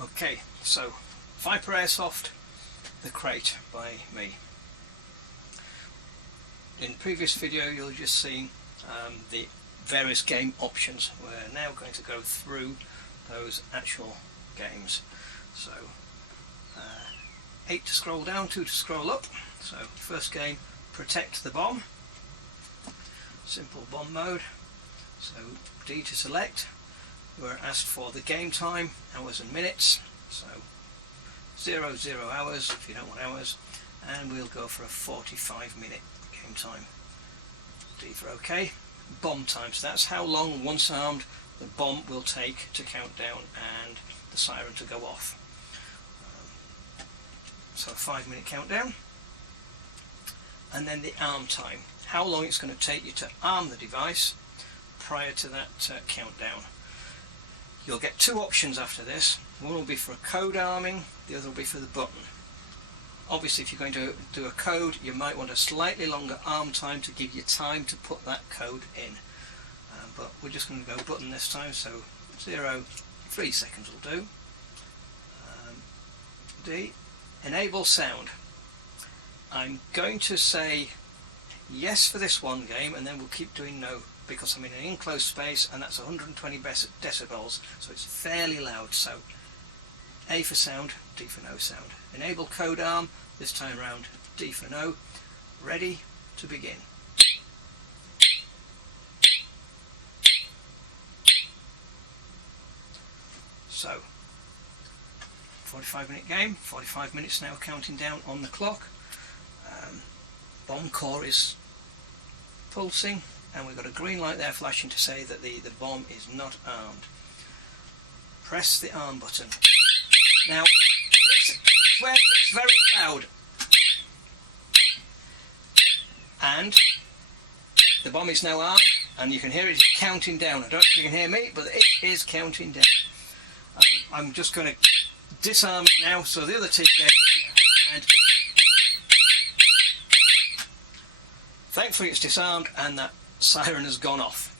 Okay, so Viper Airsoft, the crate by me. In the previous video you'll just seen the various game options. We're now going to go through those actual games. So 8 to scroll down, 2 to scroll up. So first game, protect the bomb. Simple bomb mode. So D to select. We're asked for the game time, hours and minutes, so 0 hours if you don't want hours, and we'll go for a 45-minute game time. D for OK. Bomb time, so that's how long once armed the bomb will take to count down and the siren to go off. So a 5-minute countdown, and then the arm time, how long it's going to take you to arm the device prior to that countdown. You'll get 2 options after this. One will be for a code arming, the other will be for the button. Obviously if you're going to do a code, you might want a slightly longer arm time to give you time to put that code in. But we're just going to go button this time, so 3 seconds will do. D, enable sound. I'm going to say yes for this one game, and then we'll keep doing no, because I'm in an enclosed space and that's 120 decibels, so it's fairly loud. So A for sound, D for no sound. Enable code arm, this time round D for no. Ready to begin. So 45-minute game, 45 minutes now counting down on the clock. Bomb core is pulsing, and we've got a green light there flashing to say that the bomb is not armed. Press the arm button. Now this is where it gets very loud, and the bomb is now armed, and you can hear it counting down. I don't know if you can hear me, but it is counting down. I'm just going to disarm it now so the other team get in, and thankfully it's disarmed and that siren has gone off.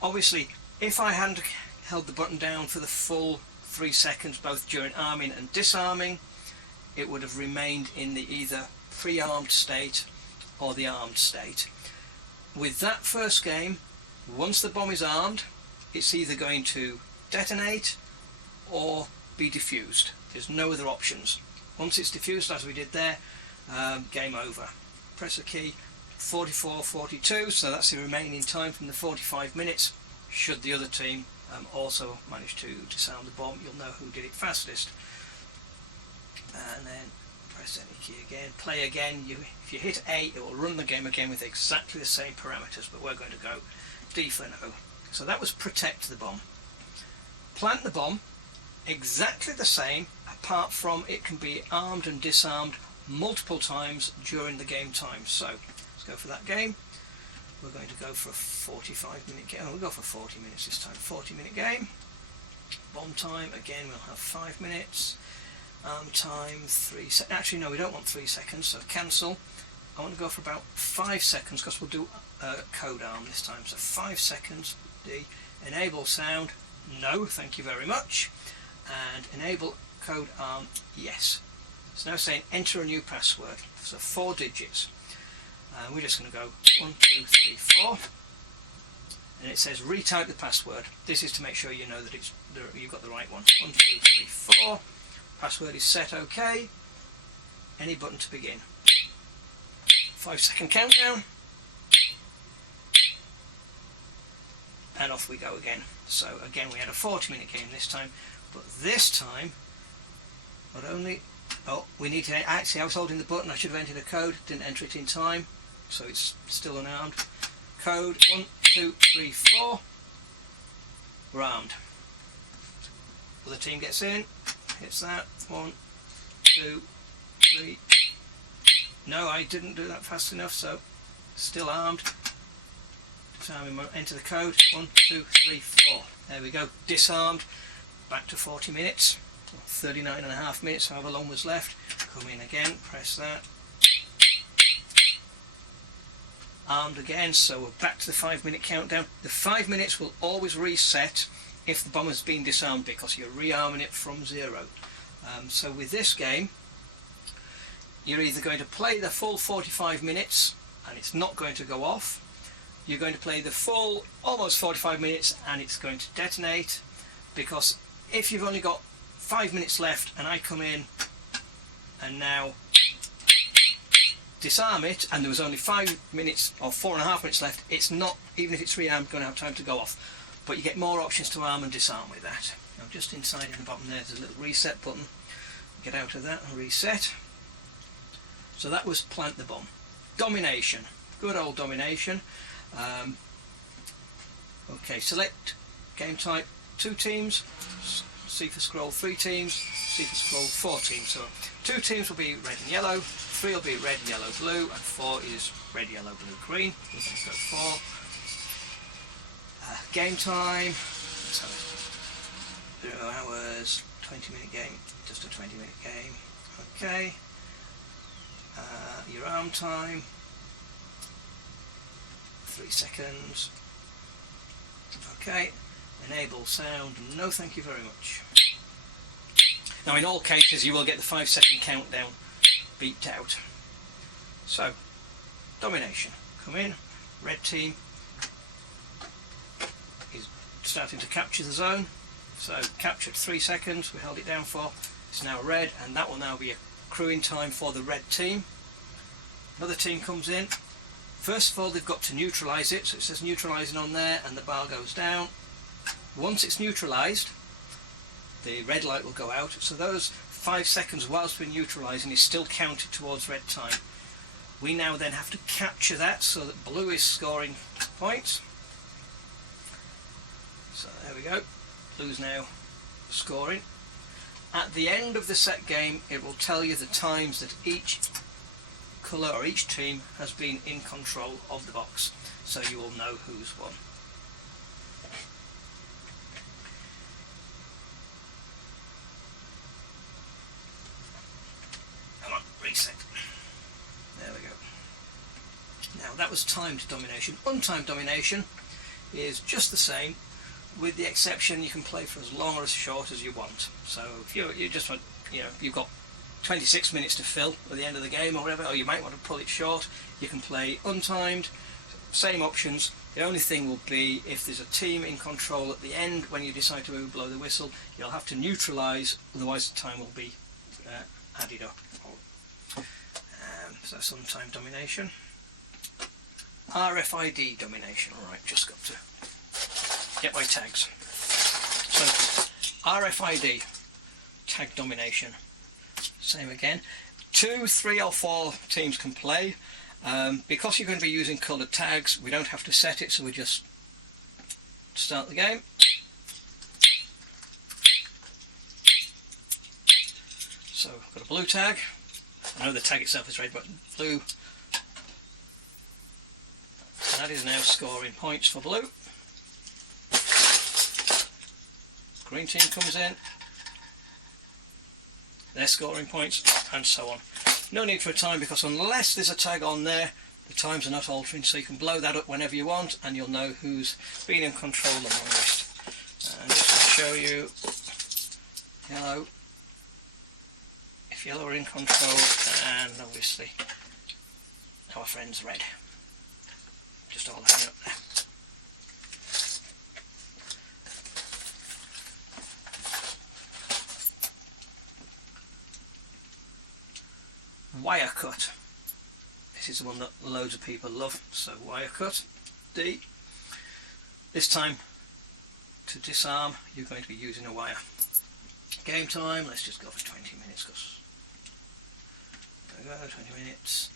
Obviously if I hadn't held the button down for the full 3 seconds both during arming and disarming, it would have remained in the either pre-armed state or the armed state. With that first game, once the bomb is armed, it's either going to detonate or be diffused. There's no other options. Once it's diffused, as we did there, game over. Press the key. 44:42, so that's the remaining time from the 45 minutes. Should the other team also manage to disarm the bomb, you'll know who did it fastest. And then press any key again, play again. If you hit A, it will run the game again with exactly the same parameters, but we're going to go D for no. So that was protect the bomb. Plant the bomb, exactly the same, apart from it can be armed and disarmed multiple times during the game time. So let's go for that game. We're going to go for a 45-minute game. We'll go for 40 minutes this time. 40-minute game. Bomb time, again we'll have 5 minutes. Arm time, 3 seconds. Actually no, we don't want 3 seconds, so cancel. I want to go for about 5 seconds because we'll do code arm this time. So 5 seconds. D. Enable sound. No, thank you very much. And enable code arm. Yes. It's now saying enter a new password. So 4 digits. We're just going to go 1, 2, 3, 4, and it says retype the password. This is to make sure you know that you've got the right one. 1, 2, 3, 4. Password is set. OK. Any button to begin. 5-second countdown, and off we go again. So again we had a 40-minute game this time, but this time not only we need to actually, I was holding the button, I should have entered a code, didn't enter it in time, so it's still unarmed. Code 1, 2, 3, 4. We're armed. Other team gets in, hits that. 1, 2, 3. No, I didn't do that fast enough, so still armed. Disarming, enter the code. 1, 2, 3, 4. There we go. Disarmed. Back to 40 minutes. 39.5 minutes, however long was left. Come in again, press that. Armed again, so we're back to the 5-minute countdown. The 5 minutes will always reset if the bomb has been disarmed, because you're rearming it from zero. So with this game, you're either going to play the full 45 minutes and it's not going to go off, you're going to play the full almost 45 minutes and it's going to detonate, because if you've only got 5 minutes left and I come in and now disarm it and there was only 5 minutes or 4.5 minutes left, it's not, even if it's rearmed, going to have time to go off. But you get more options to arm and disarm with that. Now just inside in the bottom there's a little reset button. Get out of that and reset. So that was plant the bomb. Domination, good old domination. Okay, select game type, 2 teams, C for scroll 3 teams, C for scroll 4 teams. So 2 teams will be red and yellow, 3 will be red, yellow, blue, and 4 is red, yellow, blue, green. We're going to go 4. Game time, so 0 hours, 20-minute game, just a 20-minute game. Okay. Your arm time, 3 seconds. Okay. Enable sound, no thank you very much. Now in all cases you will get the 5-second countdown beeped out. So, domination. Come in, red team is starting to capture the zone. So captured 3 seconds, we held it down for, it's now red, and that will now be a crewing time for the red team. Another team comes in. First of all they've got to neutralise it, so it says neutralising on there and the bar goes down. Once it's neutralised, the red light will go out, so those 5 seconds whilst we're neutralising is still counted towards red time. We now then have to capture that so that blue is scoring points. So there we go, blue's now scoring. At the end of the set game it will tell you the times that each colour or each team has been in control of the box, so you will know who's won. Come on, reset. There we go. Now that was timed domination. Untimed domination is just the same, with the exception you can play for as long or as short as you want. So if you just want, you've got 26 minutes to fill at the end of the game or whatever, or you might want to pull it short, you can play untimed, same options. The only thing will be if there's a team in control at the end when you decide to blow the whistle, you'll have to neutralise, otherwise the time will be added up. So that's untimed domination. RFID domination, alright, just got to get my tags. So RFID tag domination, same again. 2, 3 or 4 teams can play. Because you're going to be using coloured tags, we don't have to set it, so we just start the game. So I've got a blue tag. I know the tag itself is red, but blue. And that is now scoring points for blue. Green team comes in. They're scoring points, and so on. No need for a time, because unless there's a tag on there, the times are not altering, so you can blow that up whenever you want and you'll know who's been in control the longest. And just to show you, yellow, if yellow are in control, and obviously our friends red, just all hanging up there. Wire cut. This is the one that loads of people love. So wire cut, D. This time to disarm you're going to be using a wire. Game time, let's just go for 20 minutes because there we go, 20 minutes.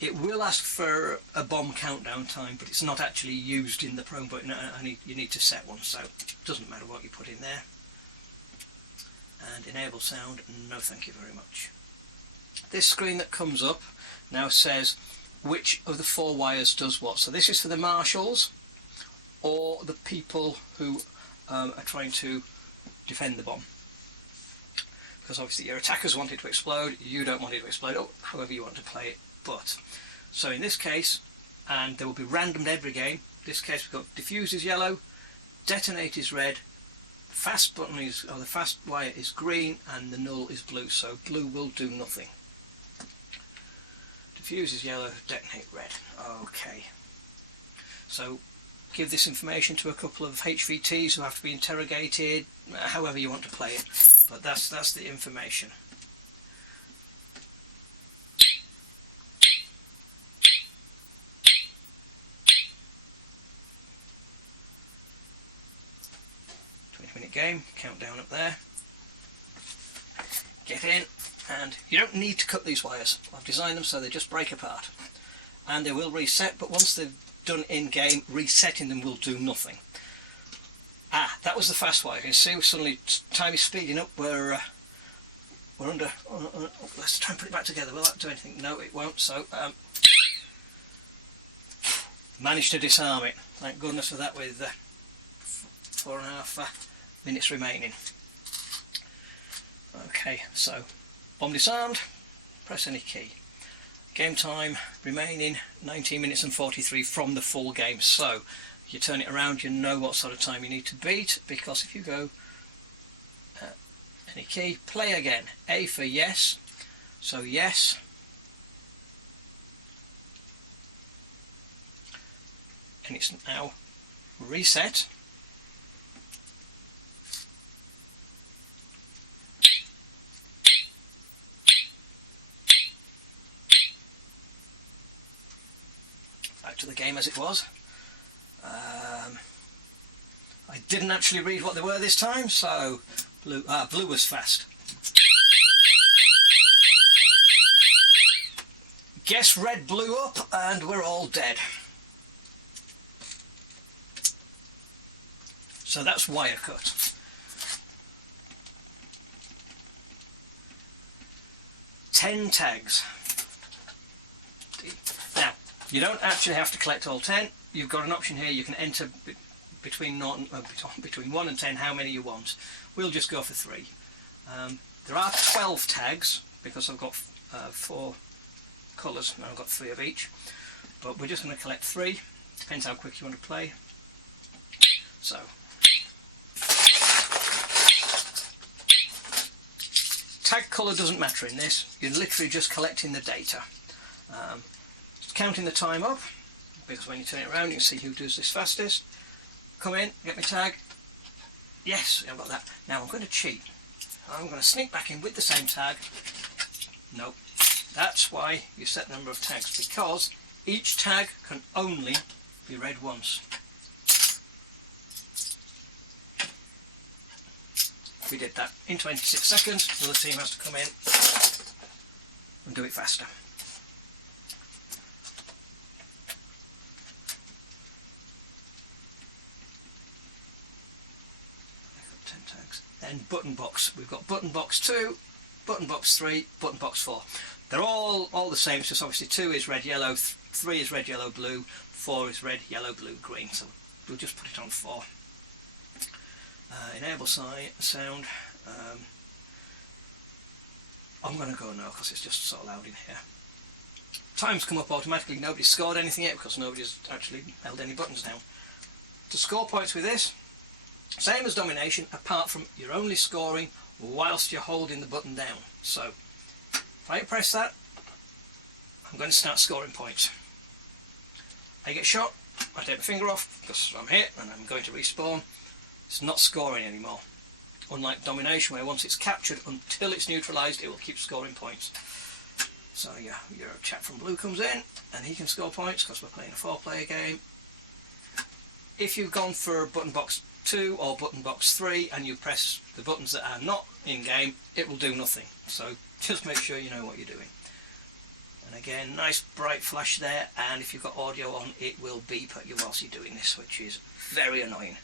It will ask for a bomb countdown time, but it's not actually used in the Pro button. You need to set one, so it doesn't matter what you put in there. And enable sound, no thank you very much. This screen that comes up now says which of the 4 wires does what. So this is for the marshals or the people who are trying to defend the bomb. Because obviously your attackers want it to explode, you don't want it to explode, or however you want to play it. But so in this case, and there will be randomed every game, in this case we've got diffuse is yellow, detonate is red, fast button is, or the fast wire is green and the null is blue, so blue will do nothing. Diffuse is yellow, detonate red. Okay, so give this information to a couple of HVTs who have to be interrogated, however you want to play it, but that's the information. Minute game, countdown up there. Get in, and you don't need to cut these wires. I've designed them so they just break apart, and they will reset, but once they've done in game, resetting them will do nothing. That was the fast wire. You can see suddenly time is speeding up. We're under. Let's try and put it back together. Will that do anything? No, it won't. So managed to disarm it. Thank goodness for that, with 4.5 minutes remaining. Okay, so bomb disarmed, press any key. Game time remaining 19 minutes and 43 from the full game. So if you turn it around, you know what sort of time you need to beat, because if you go any key, play again, A for yes, so yes, and it's now reset. Back to the game as it was. I didn't actually read what they were this time, so blue was fast. Guess red blew up and we're all dead. So that's wire cut. Ten tags. Now, you don't actually have to collect all 10. You've got an option here. You can enter between 1 and 10 how many you want. We'll just go for 3. There are 12 tags because I've got 4 colours and I've got 3 of each. But we're just going to collect 3. Depends how quick you want to play. So, tag colour doesn't matter in this. You're literally just collecting the data. Counting the time up, because when you turn it around you can see who does this fastest. Come in, get my tag. Yes, I've got that. Now I'm going to cheat. I'm going to sneak back in with the same tag. Nope. That's why you set the number of tags, because each tag can only be read once. We did that in 26 seconds. The other team has to come in and do it faster. 10 tags. Then button box. We've got button box 2, button box 3, button box 4. They're all the same. It's just obviously 2 is red, yellow, 3 is red, yellow, blue, 4 is red, yellow, blue, green. So we'll just put it on 4. Enable sound. I'm going to go no because it's just so loud in here. Times come up automatically. Nobody's scored anything yet because nobody's actually held any buttons down. To score points with this, same as domination, apart from you're only scoring whilst you're holding the button down. So if I press that, I'm going to start scoring points. I get shot, I take my finger off because I'm hit and I'm going to respawn. It's not scoring anymore. Unlike domination, where once it's captured, until it's neutralised, it will keep scoring points. So yeah, your chap from blue comes in and he can score points because we're playing a 4-player game. If you've gone for button box 2 or button box 3 and you press the buttons that are not in game, it will do nothing. So just make sure you know what you're doing. And again, nice bright flash there, and if you've got audio on, it will beep at you whilst you're doing this, which is very annoying.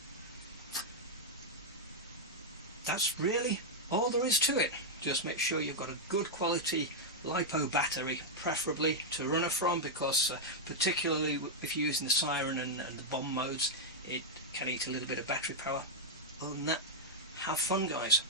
That's really all there is to it. Just make sure you've got a good quality LiPo battery, preferably to run it from, because particularly if you're using the siren and the bomb modes, it can eat a little bit of battery power. Other than that, have fun guys.